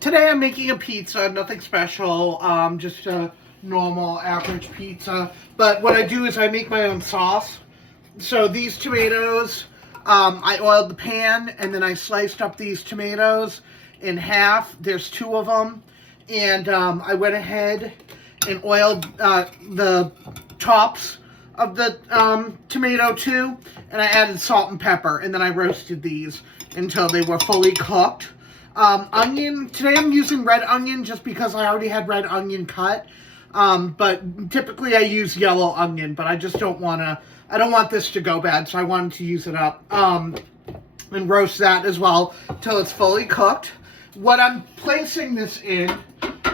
Today I'm making a pizza, nothing special, just a normal average pizza. But what I do is I make my own sauce. So these tomatoes, I oiled the pan and then I sliced up these tomatoes in half. There's two of them. And I went ahead and oiled the tops of the tomato too. And I added salt and pepper. And then I roasted these until they were fully cooked. Onion, today I'm using red onion just because I already had red onion cut. But typically I use yellow onion, but I just don't want to, I don't want this to go bad, so I wanted to use it up. And roast that as well till it's fully cooked. What I'm placing this in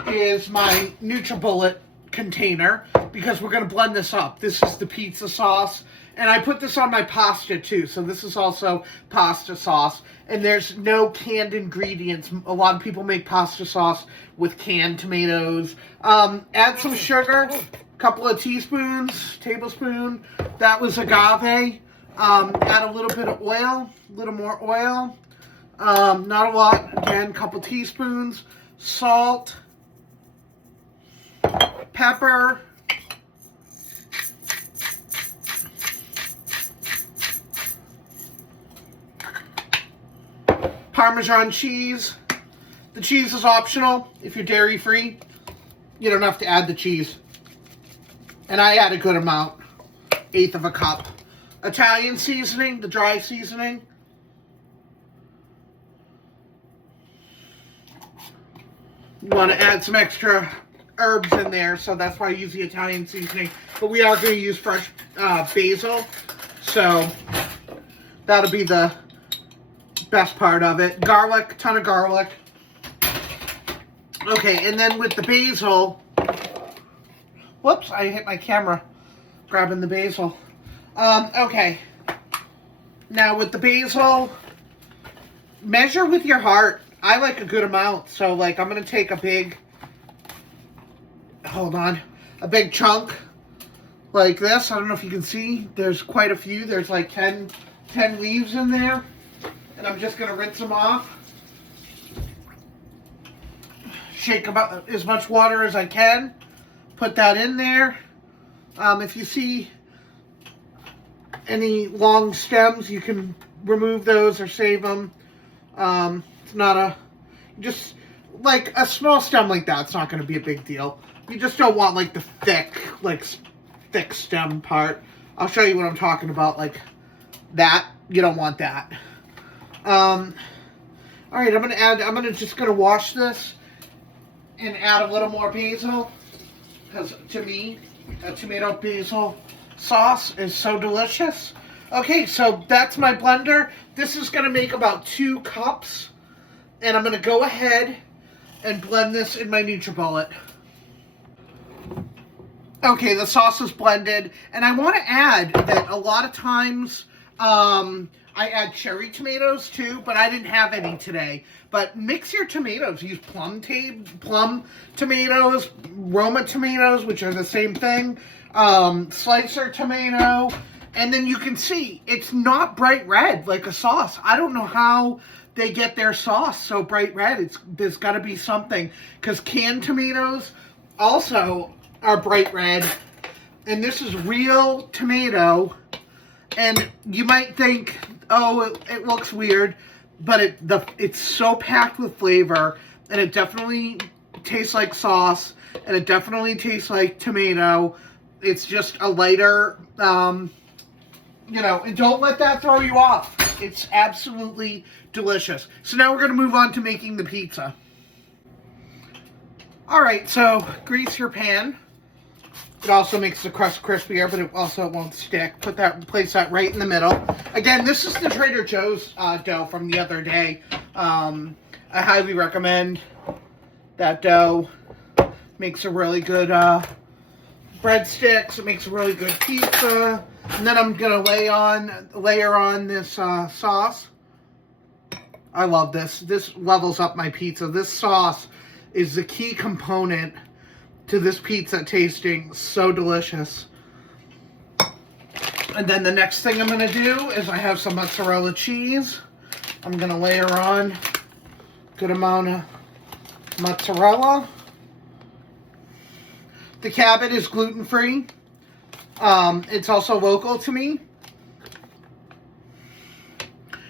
is my NutriBullet container because we're going to blend this up. This is the pizza sauce. And I put this on my pasta too, so this is also pasta sauce. And there's no canned ingredients. A lot of people make pasta sauce with canned tomatoes. Add some sugar, a couple of teaspoons, tablespoon. That was agave. Add a little bit of oil, a little more oil. Not a lot, again, a couple teaspoons. Salt, pepper, Parmesan cheese. The cheese is optional. If you're dairy free, you don't have to add the cheese. And I add a good amount, 1/8 of a cup. Italian seasoning, the dry seasoning. You want to add some extra herbs in there, so that's why I use the Italian seasoning. But we are going to use fresh basil, so that'll be the best part of it. Garlic, ton of garlic. Okay, and then with the basil, whoops, I hit my camera grabbing the basil. Okay, now with the basil, measure with your heart. I like a good amount, so like I'm gonna take a big, a big chunk like this. I don't know if you can see, there's quite a few. There's like 10 leaves in there. And I'm just going to rinse them off. Shake about as much water as I can. Put that in there. If you see any long stems, you can remove those or save them. It's not a, just like a small stem like that, it's not going to be a big deal. You just don't want like the thick stem part. I'll show you what I'm talking about, like that. You don't want that. All right, I'm just gonna wash this and add a little more basil, because to me, a tomato basil sauce is so delicious. Okay, so that's my blender. This is gonna make about 2 cups, and I'm gonna go ahead and blend this in my NutriBullet. Okay, the sauce is blended, and I want to add that a lot of times, I add cherry tomatoes too, but I didn't have any today. But mix your tomatoes. Use plum tomatoes, Roma tomatoes, which are the same thing, slicer tomato, and then you can see it's not bright red like a sauce. I don't know how they get their sauce so bright red. There's got to be something, because canned tomatoes also are bright red, and this is real tomato. And you might think, oh, it looks weird, but it's so packed with flavor, and it definitely tastes like sauce, and it definitely tastes like tomato. It's just a lighter, and don't let that throw you off. It's absolutely delicious. So now we're going to move on to making the pizza. All right, so grease your pan. It also makes the crust crispier, but it also won't stick. Place that right in the middle. Again, this is the Trader Joe's dough from the other day. I highly recommend that dough. Makes a really good breadsticks. It makes a really good pizza. And then I'm gonna layer on this sauce. I love this. This levels up my pizza. This sauce is the key component to this pizza tasting so delicious. And then the next thing I'm going to do is I have some mozzarella cheese. I'm going to layer on a good amount of mozzarella. The Cabot is gluten-free. It's also local to me.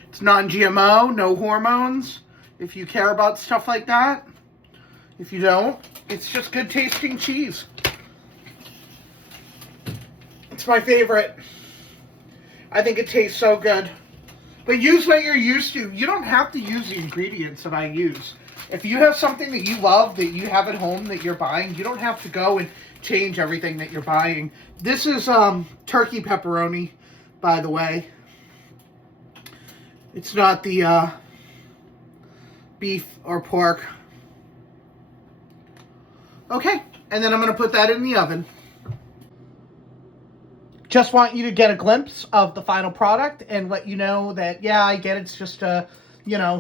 It's non-GMO, no hormones, if you care about stuff like that. If you don't, it's just good tasting cheese. It's my favorite. I think it tastes so good. But use what you're used to. You don't have to use the ingredients that I use. If you have something that you love, that you have at home, that you're buying, you don't have to go and change everything that you're buying. This is turkey pepperoni, by the way. It's not the beef or pork. Okay, and then I'm going to put that in the oven. Just want you to get a glimpse of the final product and let you know that, yeah, I get it's just a,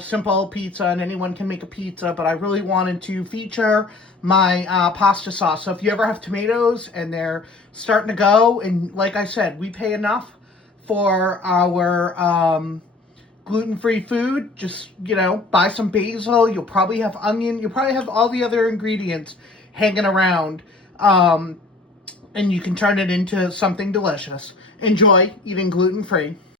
simple pizza and anyone can make a pizza, but I really wanted to feature my pasta sauce. So if you ever have tomatoes and they're starting to go, and like I said, we pay enough for our gluten-free food, just, buy some basil. You'll probably have onion. You'll probably have all the other ingredients hanging around. And you can turn it into something delicious. Enjoy eating gluten-free.